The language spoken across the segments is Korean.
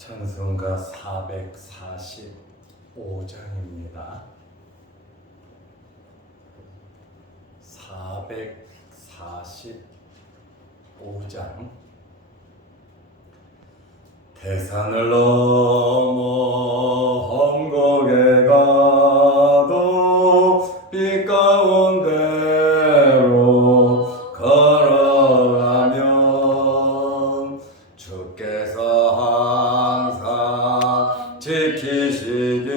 찬송가 445장입니다. 445장. 태산을 넘어 험곡에 가도 빛 가운데로 걸어가면 주께서 항상 지키시기로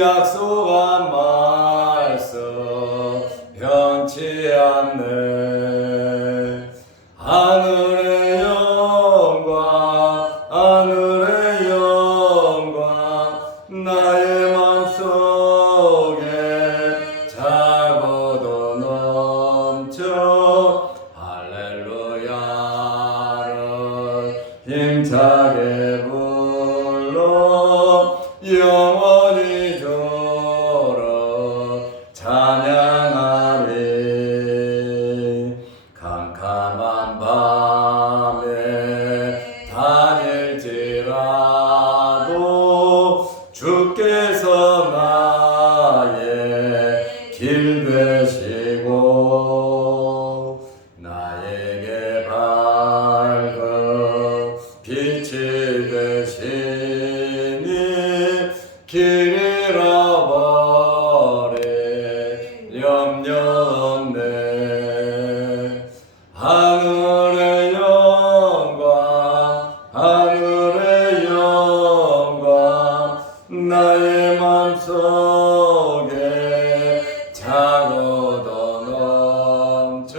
약속한 말씀 변치 않네. 하늘의 영광 하늘의 영광 나의 맘속에 차고도 넘쳐 할렐루야를 힘차게 불러 영원히 주를 찬양하리. 캄캄한 밤에 다닐지라도 주께서 나의 길 되시고 나에게 밝은 빛이 되시니 길 잃어버릴 염려 없네. 하늘의 영광 하늘의 영광 나의 맘속에 차고도 넘쳐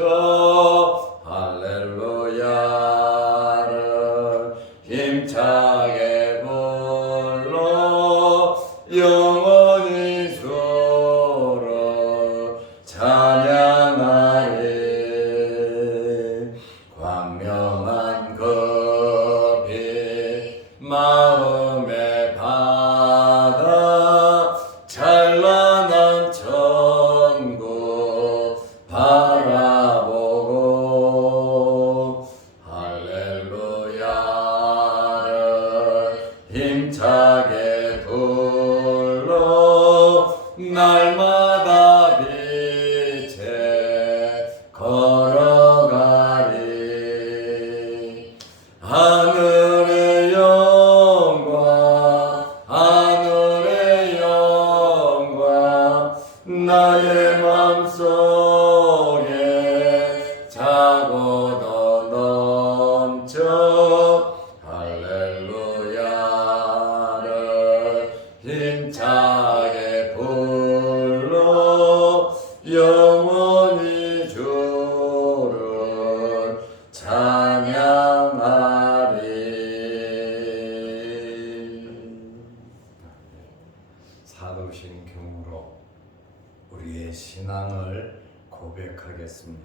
할렐루야를 힘차게 불러 영원히 주를 찬양하리. 광명한 그 빛 마음의 바다 찬란한 천국 바라보고 할렐루야를 힘차게 불러 날마다 빛에 걸어가리. 하늘의 영광 하늘의 영광 나의 맘속에 차고도 넘쳐 할렐루야를 힘차게 불러 영원히 주를 찬양하리. 사도신경으로 우리의 신앙을 고백하겠습니다.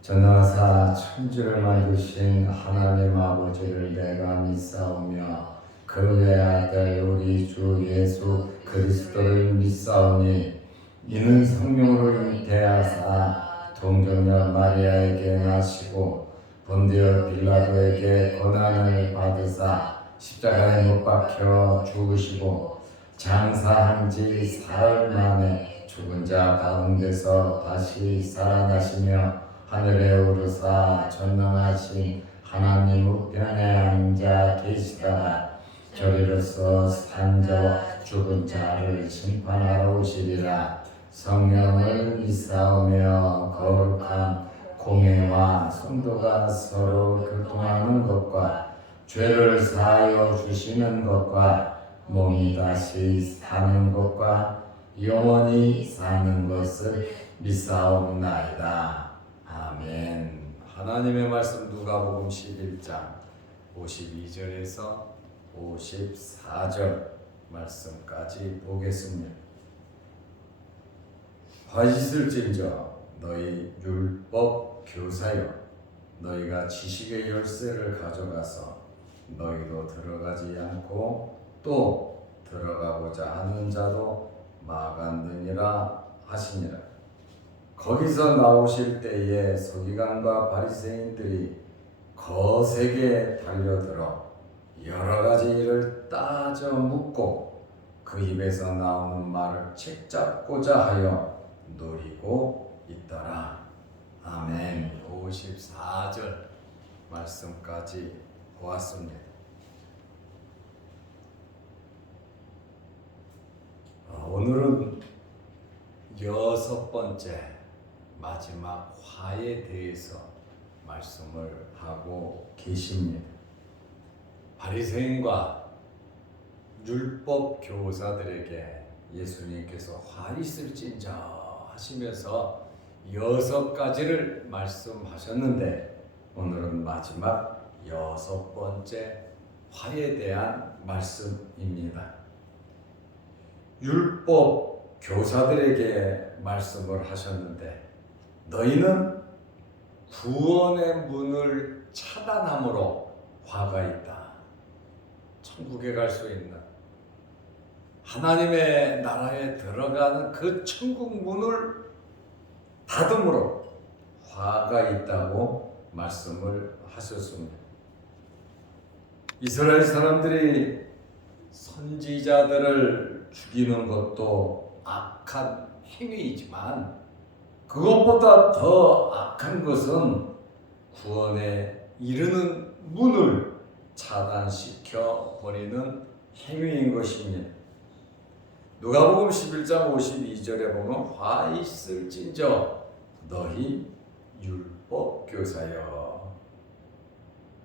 전하사 천지를 만드신 하나님 아버지를 내가 믿사오며 그 외아들 우리 주 예수 그리스도를 믿사오니 이는 성령으로 잉태하사 동정녀 마리아에게 나시고 본디오 빌라도에게 고난을 받으사 십자가에 못 박혀 죽으시고 장사한 지 사흘 만에 죽은 자 가운데서 다시 살아나시며 하늘에 오르사 전능하신 하나님 우편에 앉아 계시다가 저리로서 산자와 죽은 자를 심판하러 오시리라. 성령을 믿사오며 거룩한 공회와 성도가 서로 교통하는 것과 죄를 사하여 주시는 것과 몸이 다시 사는 것과 영원히 사는 것을 믿사옵나이다. 아멘. 하나님의 말씀 누가복음 11장 52절에서 54절 말씀까지 보겠습니다. 화있을진저 너희 율법 교사여 너희가 지식의 열쇠를 가져가서 너희도 들어가지 않고 또 들어가고자 하는 자도 막았느니라 하시니라. 거기서 나오실 때에 서기관과 바리새인들이 거세게 달려들어 여러 가지 일을 따져 묻고 그 입에서 나오는 말을 책잡고자 하여 노리고 있더라. 아멘. 54절 말씀까지 보았습니다. 오늘은 6번째 마지막 화에 대해서 말씀을 하고 계십니다. 바리새인과 율법 교사들에게 예수님께서 화 있을진저 하시면서 6가지를 말씀하셨는데 오늘은 마지막 6번째 화에 대한 말씀입니다. 율법 교사들에게 말씀을 하셨는데 너희는 구원의 문을 차단함으로 화가 있다. 천국에 갈 수 있는 하나님의 나라에 들어가는 그 천국 문을 닫음으로 화가 있다고 말씀을 하셨습니다. 이스라엘 사람들이 선지자들을 죽이는 것도 악한 행위이지만 그것보다 더 악한 것은 구원에 이르는 문을 차단시켜 버리는 행위인 것입니다. 누가복음 11장 52절에 보면 화 있을진저 너희 율법 교사여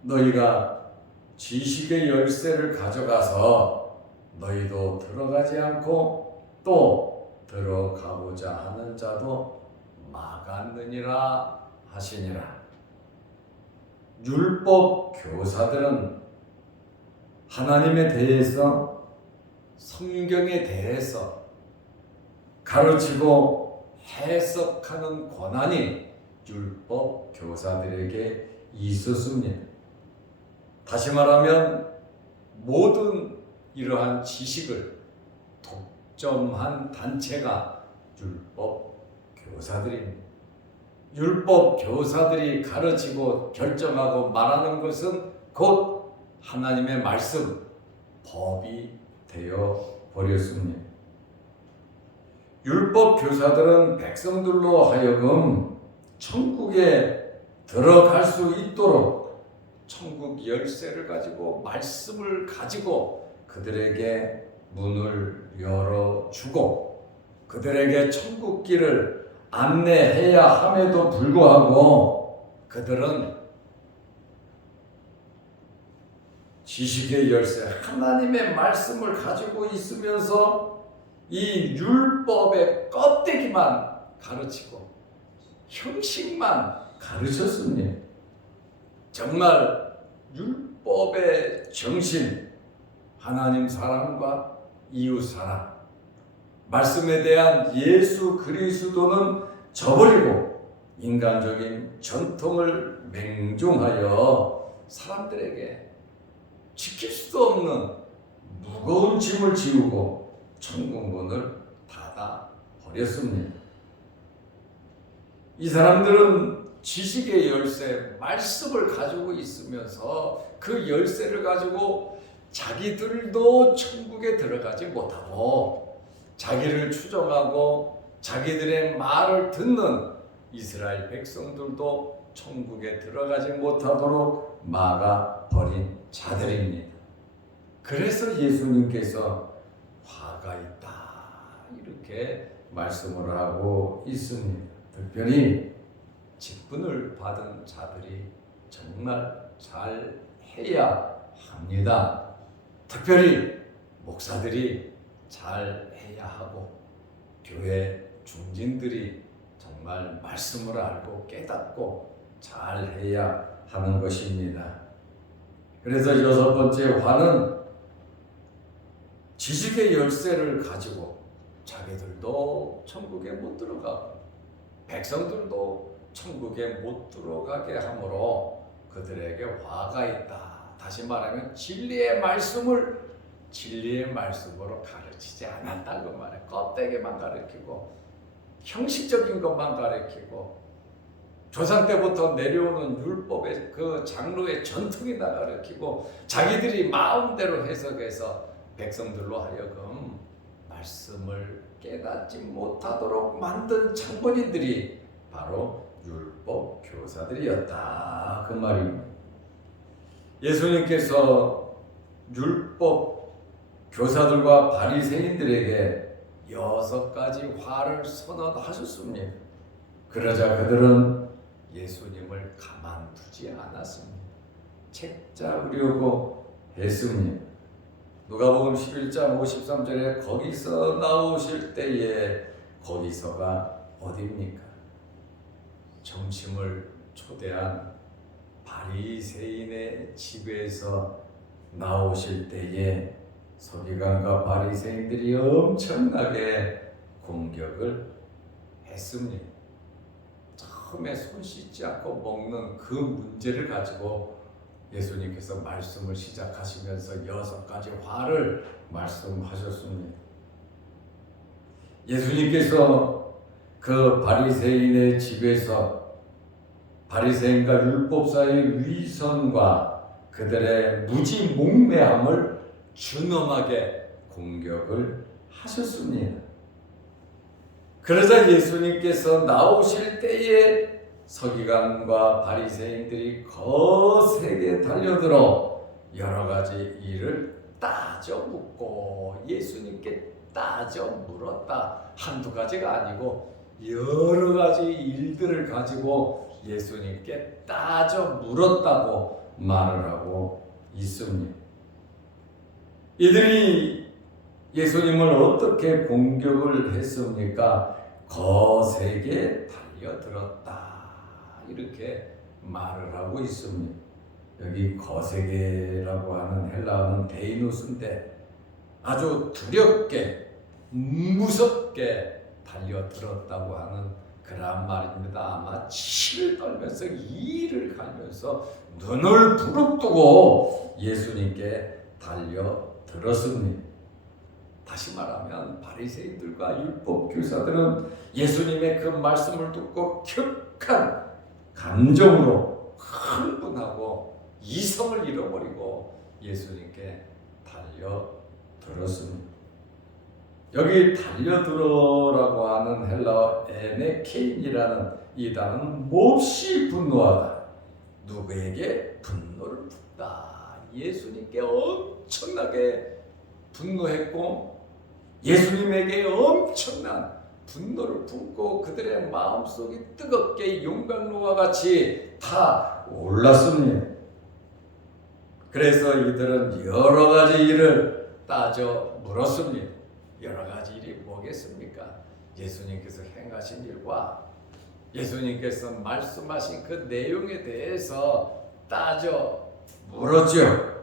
너희가 지식의 열쇠를 가져가서 너희도 들어가지 않고 또 들어가고자 하는 자도 막았느니라 하시니라. 율법 교사들은 하나님에 대해서 성경에 대해서 가르치고 해석하는 권한이 율법 교사들에게 있었습니다. 다시 말하면 모든 이러한 지식을 독점한 단체가 율법 교사들입니다. 율법 교사들이 가르치고 결정하고 말하는 것은 곧 하나님의 말씀, 법이 되어 버렸습니다. 율법 교사들은 백성들로 하여금 천국에 들어갈 수 있도록 천국 열쇠를 가지고 말씀을 가지고 그들에게 문을 열어주고 그들에게 천국 길을 안내해야 함에도 불구하고 그들은 지식의 열쇠 하나님의 말씀을 가지고 있으면서 이 율법의 껍데기만 가르치고 형식만 가르쳤습니다. 정말 율법의 정신, 하나님 사랑과 이웃 사랑, 말씀에 대한 예수 그리스도는 저버리고 인간적인 전통을 맹종하여 사람들에게 지킬 수도 없는 무거운 짐을 지우고 천국 문을 닫아 버렸습니다. 이 사람들은 지식의 열쇠, 말씀을 가지고 있으면서 그 열쇠를 가지고 자기들도 천국에 들어가지 못하고 자기를 추종하고 자기들의 말을 듣는 이스라엘 백성들도 천국에 들어가지 못하도록 막아버린 자들입니다. 그래서 예수님께서 화가 있다 이렇게 말씀을 하고 있습니다. 특별히 직분을 받은 자들이 정말 잘 해야 합니다. 특별히 목사들이 잘 해야 하고 교회 중진들이 정말 말씀을 알고 깨닫고 잘 해야 하는 것입니다. 그래서 6번째 화는 지식의 열쇠를 가지고 자기들도 천국에 못 들어가고 백성들도 천국에 못 들어가게 하므로 그들에게 화가 있다. 다시 말하면 진리의 말씀으로 가르치지 않았다 그 말이에요. 껍데기만 가르치고 형식적인 것만 가르치고 조상 때부터 내려오는 율법의 그 장로의 전통이나 가르치고 자기들이 마음대로 해석해서 백성들로 하여금 말씀을 깨닫지 못하도록 만든 장본인들이 바로 율법 교사들이었다 그 말입니다. 예수님께서 율법 교사들과 바리새인들에게 6가지 화를 선언하셨습니다. 그러자 그들은 예수님을 가만두지 않았습니다. 책 잡으려고 했습니다. 누가복음 11장 53절에 거기서 나오실 때에 거기서가 어디입니까? 점심을 초대한 바리새인의 집에서 나오실 때에 서기관과 바리새인들이 엄청나게 공격을 했습니다. 처음에 손 씻지 않고 먹는 그 문제를 가지고 예수님께서 말씀을 시작하시면서 6가지 화를 말씀하셨습니다. 예수님께서 그 바리새인의 집에서 바리새인과 율법사의 위선과 그들의 무지몽매함을 준엄하게 공격을 하셨습니다. 그러자 예수님께서 나오실 때에 서기관과 바리새인들이 거세게 달려들어 여러 가지 일을 따져 묻고 예수님께 따져 물었다. 한두 가지가 아니고 여러 가지 일들을 가지고 예수님께 따져 물었다고 말을 하고 있습니다. 이들이 예수님을 어떻게 공격을 했습니까? 거세게 달려들었다. 이렇게 말을 하고 있습니다. 여기 거세게라고 하는 헬라어는 데이노스인데 아주 두렵게 무섭게 달려들었다고 하는 그런 말입니다. 아마 치를 떨면서 이를 갈면서 눈을 부릅뜨고 예수님께 달려들었습니다. 다시 말하면 바리새인들과 율법 교사들은 예수님의 그 말씀을 듣고 격한 감정으로 흥분하고 이성을 잃어버리고 예수님께 달려들었습니다. 여기 달려들어라고 하는 헬라어 에네케인이라는 이 단어는 몹시 분노하다. 누구에게 분노를 붓다. 예수님께 엄청나게 분노했고 예수님에게 엄청난 분노를 품고 그들의 마음속이 뜨겁게 용광로와 같이 다 올랐습니다. 그래서 이들은 여러 가지 일을 따져 물었습니다. 여러 가지 일이 뭐겠습니까? 예수님께서 행하신 일과 예수님께서 말씀하신 그 내용에 대해서 따져 물었죠.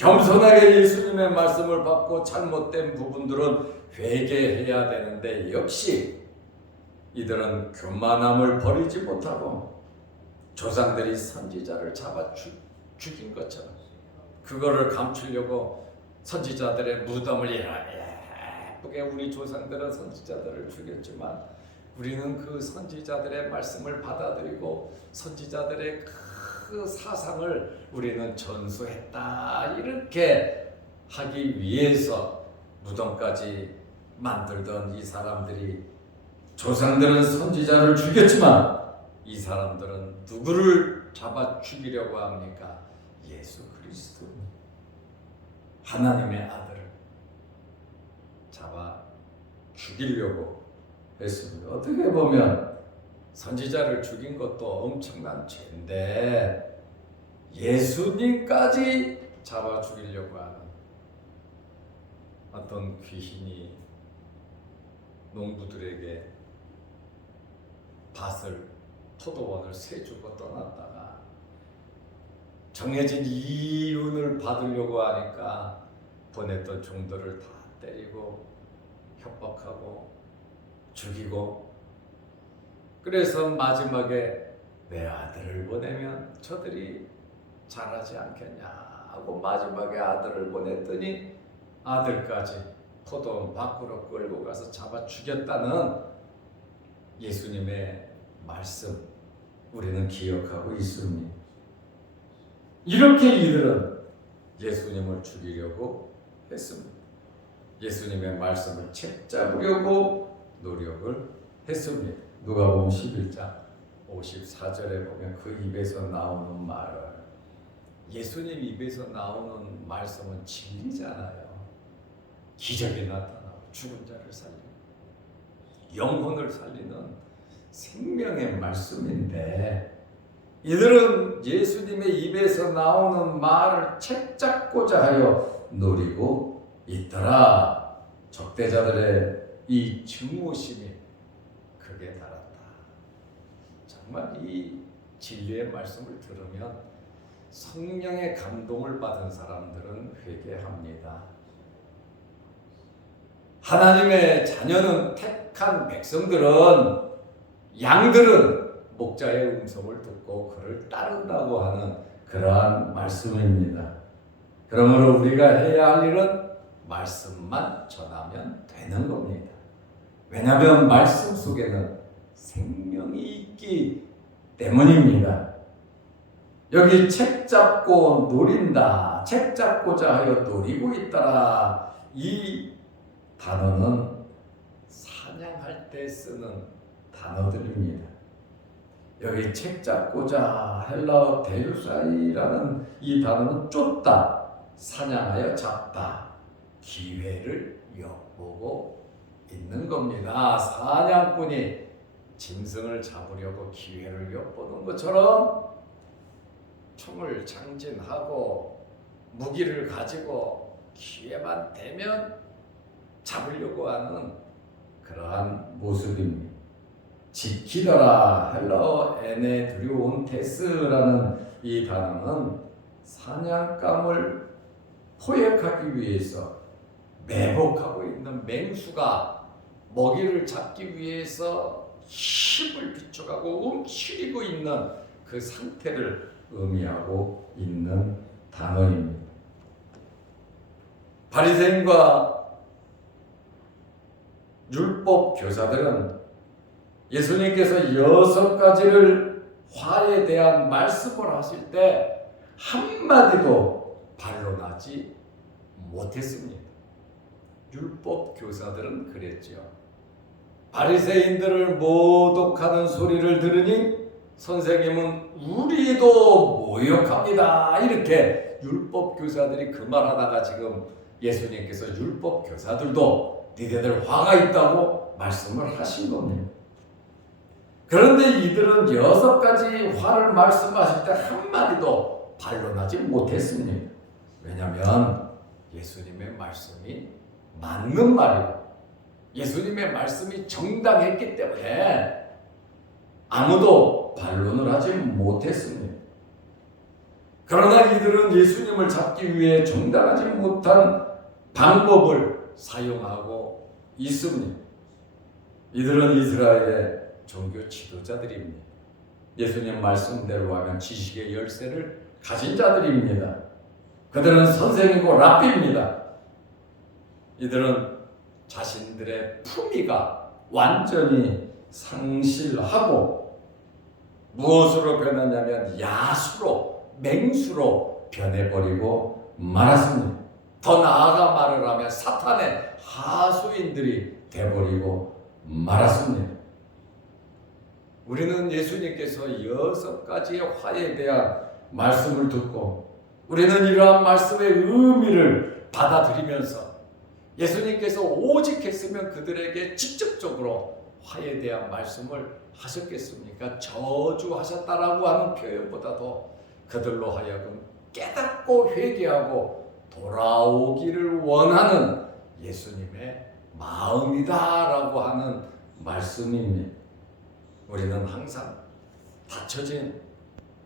겸손하게 예수님의 말씀을 받고 잘못된 부분들은 회개해야 되는데 역시 이들은 교만함을 버리지 못하고 조상들이 선지자를 잡아 죽인 것처럼 그거를 감추려고 선지자들의 무덤을 예쁘게 우리 조상들은 선지자들을 죽였지만 우리는 그 선지자들의 말씀을 받아들이고 선지자들의 그 사상을 우리는 전수했다. 이렇게 하기 위해서 무덤까지 만들던 이 사람들이 조상들은 선지자를 죽였지만 이 사람들은 누구를 잡아 죽이려고 합니까? 예수 그리스도 하나님의 아들을 잡아 죽이려고 했습니다. 어떻게 보면 선지자를 죽인 것도 엄청난 죄인데 예수님까지 잡아 죽이려고 하는 어떤 귀신이 농부들에게 밭을 포도원을 세주고 떠났다가 정해진 이윤을 받으려고 하니까 보냈던 종들을 다 때리고 협박하고 죽이고 그래서 마지막에 내 아들을 보내면 저들이 잘하지 않겠냐 하고 마지막에 아들을 보냈더니 아들까지 포도원 밖으로 끌고 가서 잡아 죽였다는 예수님의 말씀 우리는 기억하고 있습니다. 이렇게 이들은 예수님을 죽이려고 했습니다. 예수님의 말씀을 책잡으려고 노력을 했습니다. 누가복음 11장 54절에 보면 그 입에서 나오는 말을, 예수님 입에서 나오는 말씀은 진리잖아요. 기적이 나타나고 죽은 자를 살리고 영혼을 살리는 생명의 말씀인데, 이들은 예수님의 입에서 나오는 말을 책잡고자 하여 노리고 있더라. 적대자들의 이 증오심이 극에 달았다. 정말 이 진리의 말씀을 들으면 성령의 감동을 받은 사람들은 회개합니다. 하나님의 자녀는, 택한 백성들은, 양들은 목자의 음성을 듣고 그를 따른다고 하는 그러한 말씀입니다. 그러므로 우리가 해야 할 일은 말씀만 전하면 되는 겁니다. 왜냐하면 말씀 속에는 생명이 있기 때문입니다. 여기 책 잡고 노린다, 책 잡고자 하여 노리고 있더라. 이 단어는 사냥할 때 쓰는 단어들입니다. 여기 책 잡고자, 헬라어 데루사이라는 이 단어는 쫓다, 사냥하여 잡다, 기회를 엿보고 있는 겁니다. 사냥꾼이 짐승을 잡으려고 기회를 엿보는 것처럼 총을 장진하고 무기를 가지고 기회만 되면 잡으려고 하는 그러한 모습입니다. 지키더라, 헬라어 에네드리온테스라는 이 단어는 사냥감을 포획하기 위해서 매복하고 있는 맹수가 먹이를 잡기 위해서 힘을 비춰가고 움츠리고 있는 그 상태를 의미하고 있는 단어입니다. 바리새인과 율법 교사들은 예수님께서 6가지를 화에 대한 말씀을 하실 때 한마디도 반론하지 못했습니다. 율법 교사들은 그랬죠. 바리새인들을 모독하는 소리를 들으니 선생님은 우리도 모욕합니다. 이렇게 율법 교사들이 그 말하다가 지금 예수님께서 율법 교사들도 니네들 화가 있다고 말씀을 하신 겁니다. 그런데 이들은 6가지 화를 말씀하실 때 한마디도 반론하지 못했습니다. 왜냐하면 예수님의 말씀이 맞는 말이고 예수님의 말씀이 정당했기 때문에 아무도 반론을 하지 못했습니다. 그러나 이들은 예수님을 잡기 위해 정당하지 못한 방법을 사용하고 있습니다. 이들은 이스라엘의 종교 지도자들입니다. 예수님 말씀대로 하면 지식의 열쇠를 가진 자들입니다. 그들은 선생이고 랍비입니다. 이들은 자신들의 품위가 완전히 상실하고 무엇으로 변했냐면 야수로, 맹수로 변해버리고 말았습니다. 더 나아가 말을 하면 사탄의 하수인들이 돼버리고 말았습니다. 우리는 예수님께서 6가지의 화에 대한 말씀을 듣고 우리는 이러한 말씀의 의미를 받아들이면서 예수님께서 오직 했으면 그들에게 직접적으로 화에 대한 말씀을 하셨겠습니까? 저주하셨다라고 하는 표현보다도 그들로 하여금 깨닫고 회개하고 돌아오기를 원하는 예수님의 마음이다라고 하는 말씀입니다. 우리는 항상 닫혀진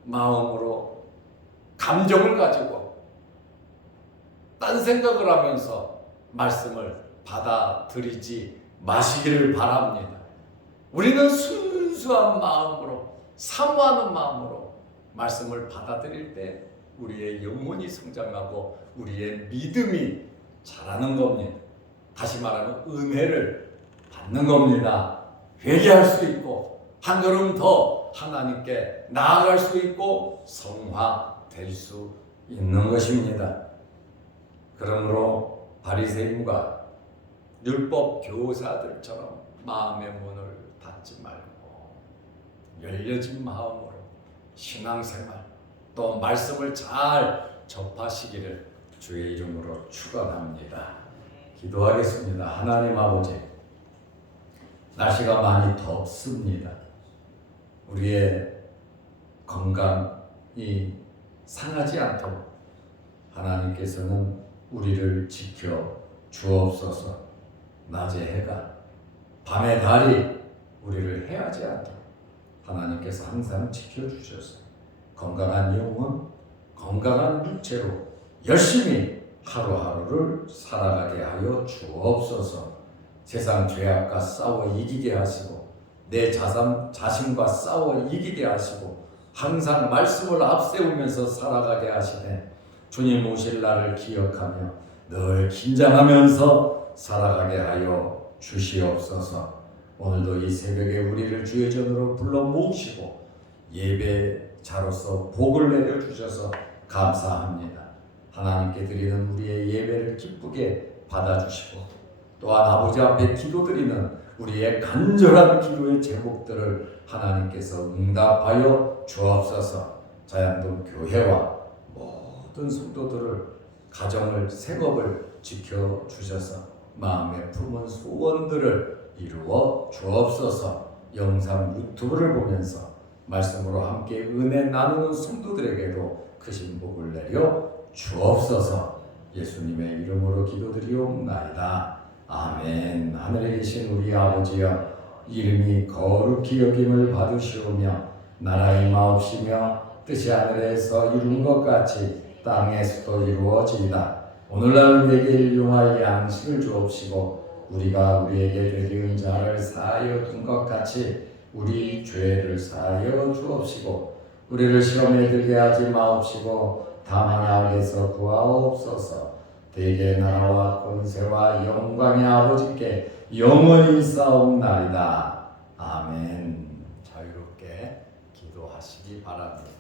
마음으로 감정을 가지고 딴 생각을 하면서 말씀을 받아들이지 마시기를 바랍니다. 우리는 순수한 마음으로, 사모하는 마음으로 말씀을 받아들일 때 우리의 영혼이 성장하고 우리의 믿음이 자라는 겁니다. 다시 말하면 은혜를 받는 겁니다. 회개할 수 있고 한 걸음 더 하나님께 나아갈 수 있고 성화될 수 있는 것입니다. 그러므로 바리새인과 율법 교사들처럼 마음의 문을 닫지 말고 열려진 마음으로 신앙생활 또 말씀을 잘 접하시기를 주의 이름으로 축원합니다. 기도하겠습니다. 하나님 아버지, 날씨가 많이 덥습니다. 우리의 건강이 상하지 않도록 하나님께서는 우리를 지켜 주옵소서. 낮에 해가 밤에 달이 우리를 해하지 않도록 하나님께서 항상 지켜주셔서 건강한 영혼, 건강한 육체로 열심히 하루하루를 살아가게 하여 주옵소서. 세상 죄악과 싸워 이기게 하시고 내 자신과 싸워 이기게 하시고 항상 말씀을 앞세우면서 살아가게 하시되 주님 오실 날을 기억하며 늘 긴장하면서 살아가게 하여 주시옵소서. 오늘도 이 새벽에 우리를 주의 전으로 불러 모으시고 예배자로서 복을 내려주셔서 감사합니다. 하나님께 드리는 우리의 예배를 기쁘게 받아주시고 또한 아버지 앞에 기도드리는 우리의 간절한 기도의 제목들을 하나님께서 응답하여 주옵소서. 자양동 교회와 모든 성도들을 가정을 생업을 지켜주셔서 마음에 품은 소원들을 이루어 주옵소서. 영상 유튜브를 보면서 말씀으로 함께 은혜 나누는 성도들에게도 크신 복을 내려 주옵소서. 예수님의 이름으로 기도드리옵나이다. 아멘. 하늘에 계신 우리 아버지여, 이름이 거룩히 여김을 받으시오며 나라의 마옵시며 뜻이 하늘에서 이룬 것 같이 땅에서도 이루어지이다. 오늘날 우리에게 일용할 양식을 주옵시고 우리가 우리에게 되리은 자를 사하여 둔 것 같이 우리 죄를 사하여 주옵시고 우리를 시험에 들게 하지 마옵시고 다만 악에서 구하옵소서. 대개 나라와 권세와 영광의 아버지께 영원히 싸움나이다. 아멘. 자유롭게 기도하시기 바랍니다.